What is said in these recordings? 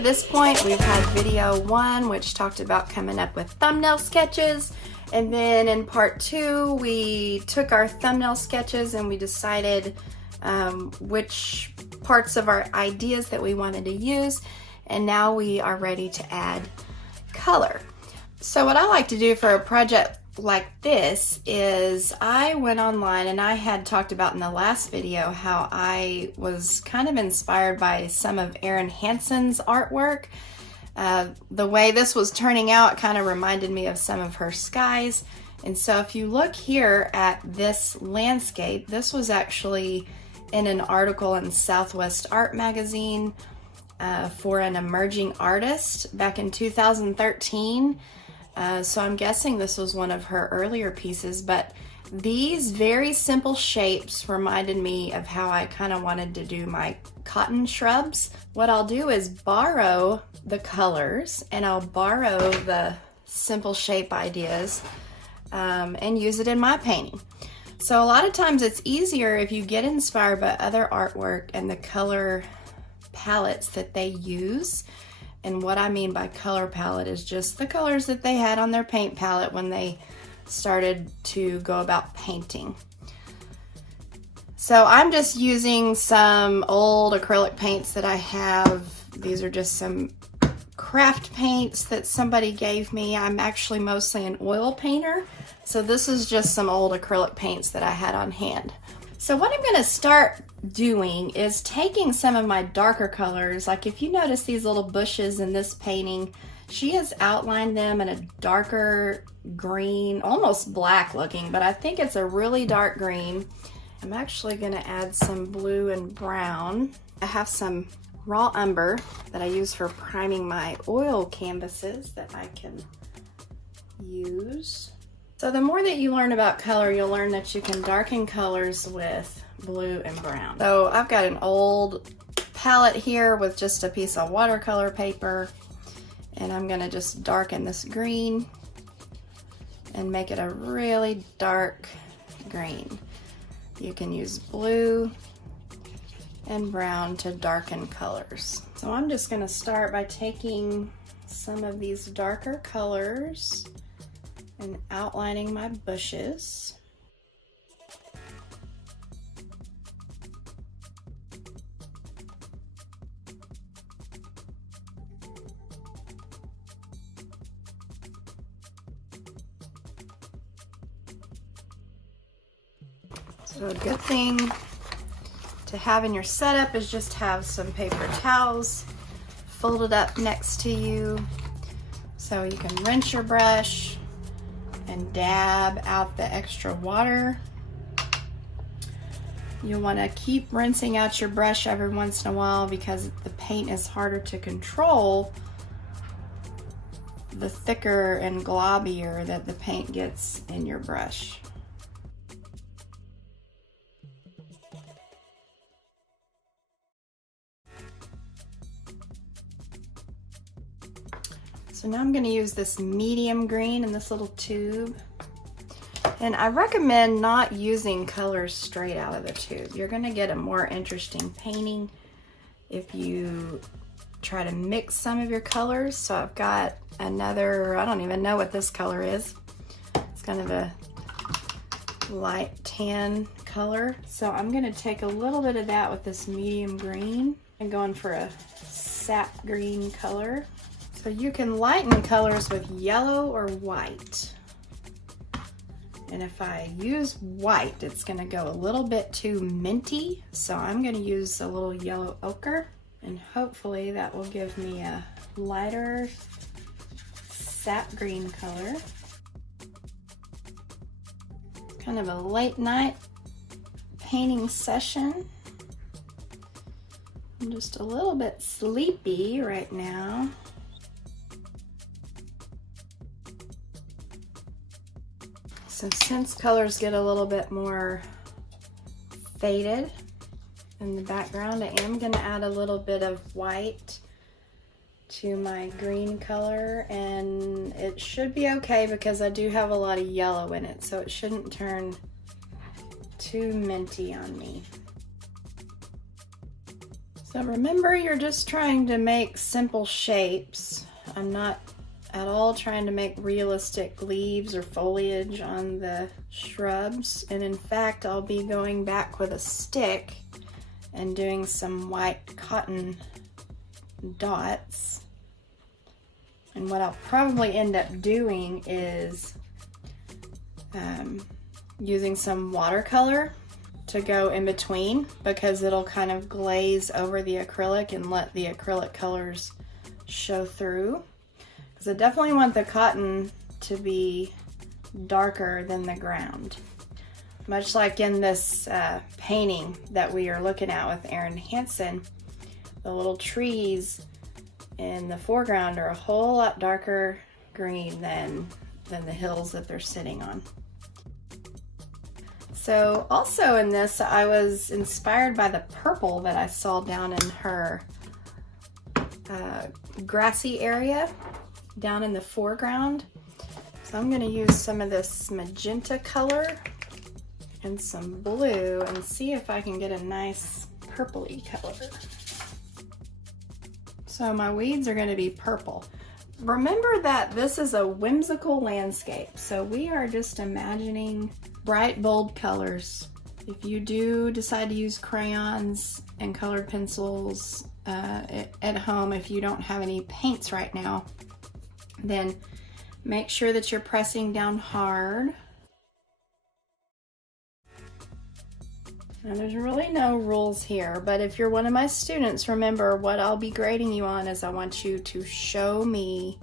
to this point, we've had video 1, which talked about coming up with thumbnail sketches. And then in part 2, we took our thumbnail sketches and we decided which parts of our ideas that we wanted to use. And now we are ready to add color. So what I like to do for a project like this is I went online, and I had talked about in the last video how I was kind of inspired by some of Erin Hansen's artwork. The way this was turning out kind of reminded me of some of her skies. And so if you look here at this landscape, this was actually in an article in Southwest Art Magazine for an emerging artist back in 2013. So I'm guessing this was one of her earlier pieces, but these very simple shapes reminded me of how I kind of wanted to do my cotton shrubs. What I'll do is borrow the colors, and I'll borrow the simple shape ideas and use it in my painting. So a lot of times it's easier if you get inspired by other artwork and the color palettes that they use. And what I mean by color palette is just the colors that they had on their paint palette when they started to go about painting. So I'm just using some old acrylic paints that I have. These are just some craft paints that somebody gave me. I'm actually mostly an oil painter, so this is just some old acrylic paints that I had on hand. So what I'm going to start doing is taking some of my darker colors. Like if you notice these little bushes in this painting, she has outlined them in a darker green, almost black looking, but I think it's a really dark green. I'm actually going to add some blue and brown. I have some raw umber that I use for priming my oil canvases that I can use. So the more that you learn about color, you'll learn that you can darken colors with blue and brown. So I've got an old palette here with just a piece of watercolor paper, and I'm gonna just darken this green and make it a really dark green. You can use blue and brown to darken colors. So I'm just gonna start by taking some of these darker colors and outlining my bushes. So a good thing to have in your setup is just have some paper towels folded up next to you so you can rinse your brush and dab out the extra water. You'll want to keep rinsing out your brush every once in a while because the paint is harder to control the thicker and globbier that the paint gets in your brush. So now I'm going to use this medium green in this little tube. And I recommend not using colors straight out of the tube. You're going to get a more interesting painting if you try to mix some of your colors. So I've got another, I don't even know what this color is. It's kind of a light tan color. So I'm going to take a little bit of that with this medium green and going for a sap green color. So you can lighten colors with yellow or white. And if I use white, it's gonna go a little bit too minty. So I'm gonna use a little yellow ochre, and hopefully that will give me a lighter sap green color. Kind of a late night painting session. I'm just a little bit sleepy right now. So since colors get a little bit more faded in the background, I am going to add a little bit of white to my green color, and it should be okay because I do have a lot of yellow in it, so it shouldn't turn too minty on me. So remember, you're just trying to make simple shapes. I'm not at all trying to make realistic leaves or foliage on the shrubs. And in fact, I'll be going back with a stick and doing some white cotton dots. And what I'll probably end up doing is using some watercolor to go in between, because it'll kind of glaze over the acrylic and let the acrylic colors show through. Because I definitely want the cotton to be darker than the ground. Much like in this painting that we are looking at with Erin Hansen, the little trees in the foreground are a whole lot darker green than the hills that they're sitting on. So also in this, I was inspired by the purple that I saw down in her grassy area down in the foreground. So I'm going to use some of this magenta color and some blue and see if I can get a nice purpley color. So my weeds are going to be purple. Remember that this is a whimsical landscape, so we are just imagining bright, bold colors. If you do decide to use crayons and colored pencils at home, if you don't have any paints right now, then make sure that you're pressing down hard. Now, there's really no rules here, but if you're one of my students, remember what I'll be grading you on is I want you to show me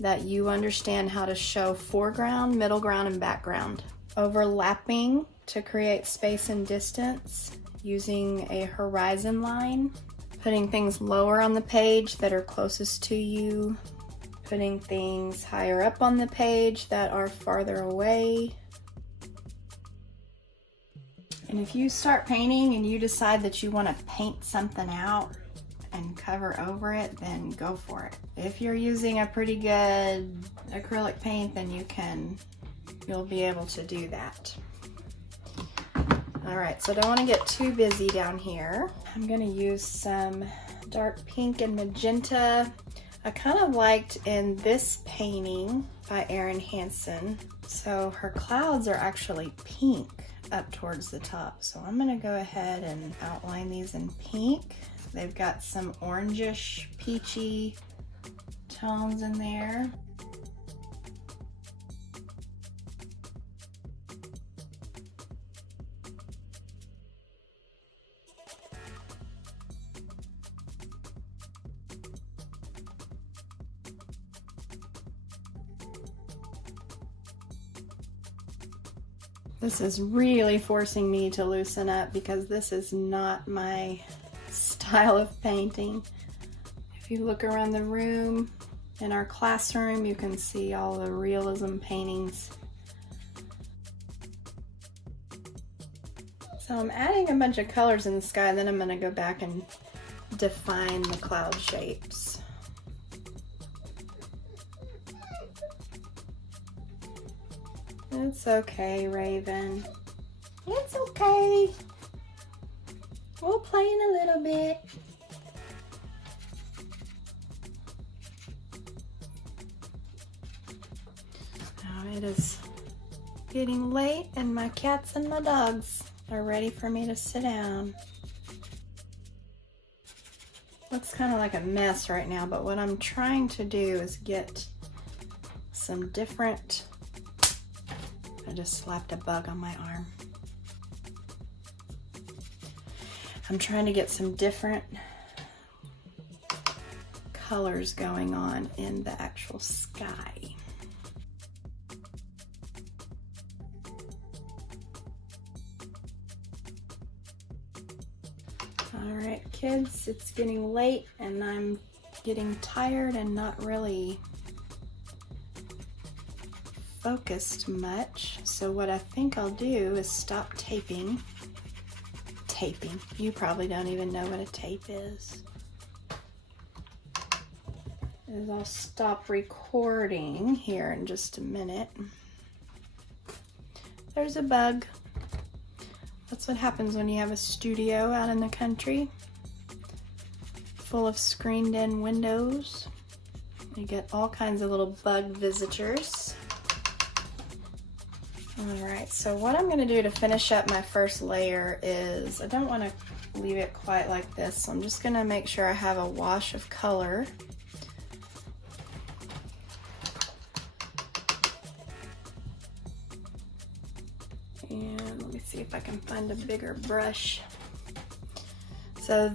that you understand how to show foreground, middle ground, and background. Overlapping to create space and distance, using a horizon line, putting things lower on the page that are closest to you, putting things higher up on the page that are farther away. And if you start painting and you decide that you want to paint something out and cover over it, then go for it. If you're using a pretty good acrylic paint, then you'll be able to do that. All right, so I don't want to get too busy down here. I'm going to use some dark pink and magenta. I kind of liked in this painting by Erin Hansen, so her clouds are actually pink up towards the top. So I'm going to go ahead and outline these in pink. They've got some orangish, peachy tones in there. This is really forcing me to loosen up because this is not my style of painting. If you look around the room, in our classroom, you can see all the realism paintings. So I'm adding a bunch of colors in the sky, and then I'm going to go back and define the cloud shapes. It's okay, Raven. It's okay. We'll play in a little bit. Now it is getting late and my cats and my dogs are ready for me to sit down. Looks kind of like a mess right now, but what I'm trying to do is get some different... I just slapped a bug on my arm. I'm trying to get some different colors going on in the actual sky. All right, kids, it's getting late and I'm getting tired and not really focused much. So what I think I'll do is stop taping. Taping. You probably don't even know what a tape is. I'll stop recording here in just a minute. There's a bug. That's what happens when you have a studio out in the country. full of screened in windows. You get all kinds of little bug visitors. All right, so what I'm gonna do to finish up my first layer is, I don't wanna leave it quite like this, so I'm just gonna make sure I have a wash of color. And let me see if I can find a bigger brush. So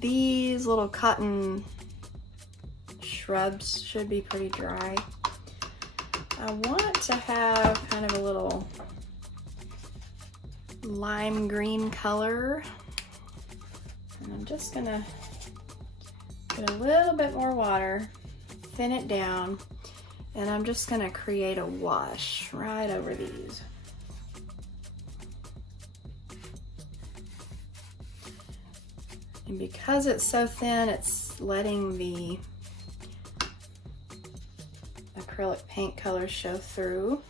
these little cotton shrubs should be pretty dry. I want to have kind of a little lime green color. And I'm just gonna get a little bit more water, thin it down, and I'm just gonna create a wash right over these. And because it's so thin, it's letting the acrylic paint color show through.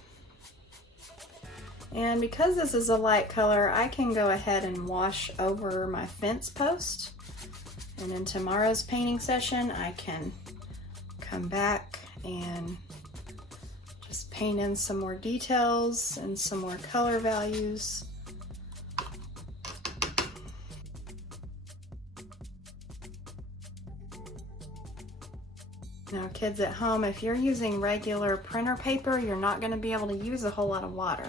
And because this is a light color, I can go ahead and wash over my fence post. And in tomorrow's painting session, I can come back and just paint in some more details and some more color values. Now kids at home, if you're using regular printer paper, you're not going to be able to use a whole lot of water.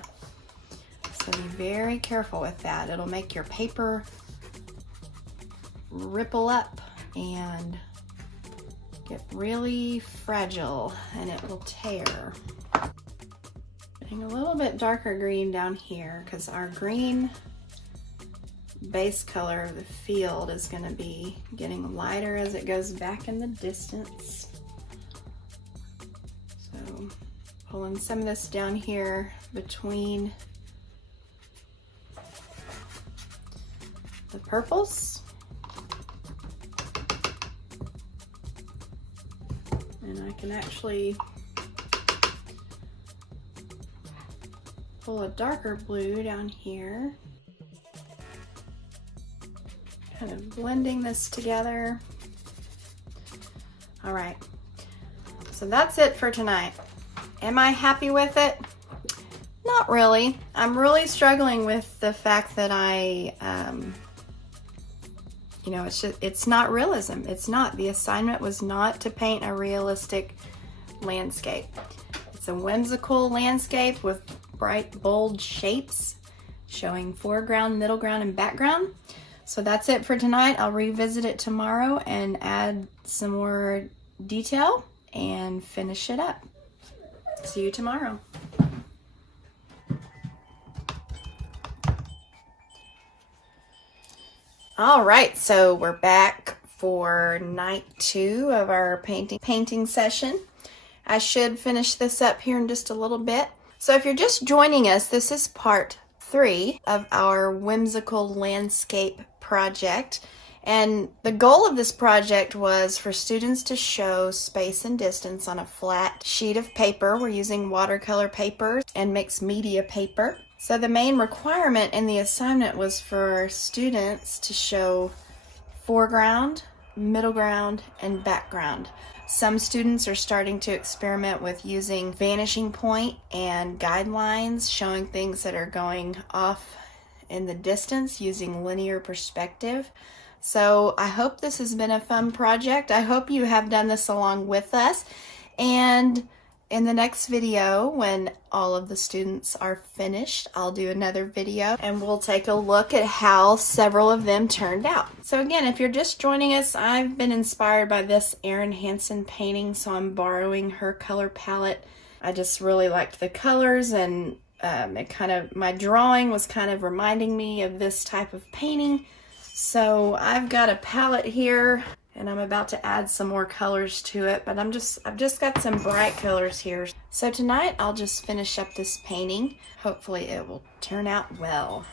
So be very careful with that. It'll make your paper ripple up and get really fragile and it will tear. Getting a little bit darker green down here because our green base color of the field is going to be getting lighter as it goes back in the distance. So pulling some of this down here between the purples. And I can actually pull a darker blue down here. Kind of blending this together. All right, so that's it for tonight. Am I happy with it? Not really. I'm really struggling with the fact that you know, it's not realism. It's not. The assignment was not to paint a realistic landscape. It's a whimsical landscape with bright, bold shapes showing foreground, middle ground, and background. So that's it for tonight. I'll revisit it tomorrow and add some more detail and finish it up. See you tomorrow. All right, so we're back for night 2 of our painting session. I should finish this up here in just a little bit. So if you're just joining us, this is part 3 of our whimsical landscape project. And the goal of this project was for students to show space and distance on a flat sheet of paper. We're using watercolor paper and mixed media paper. So the main requirement in the assignment was for students to show foreground, middle ground, and background. Some students are starting to experiment with using vanishing point and guidelines, showing things that are going off in the distance using linear perspective. So I hope this has been a fun project. I hope you have done this along with us. And in the next video, when all of the students are finished, I'll do another video and we'll take a look at how several of them turned out. So again, if you're just joining us, I've been inspired by this Erin Hansen painting, so I'm borrowing her color palette. I just really liked the colors, and my drawing was kind of reminding me of this type of painting. So I've got a palette here and I'm about to add some more colors to it, but I've just got some bright colors here. So tonight I'll just finish up this painting. Hopefully it will turn out well.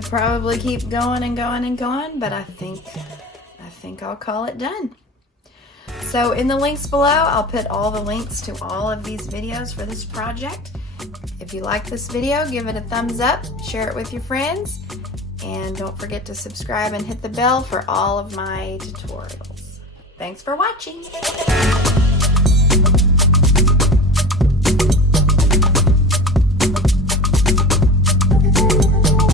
could probably keep going and going and going, but I think I'll call it done. So in the links below, I'll put all the links to all of these videos for this project. If you like this video, give it a thumbs up, share it with your friends, and don't forget to subscribe and hit the bell for all of my tutorials. Thanks for watching.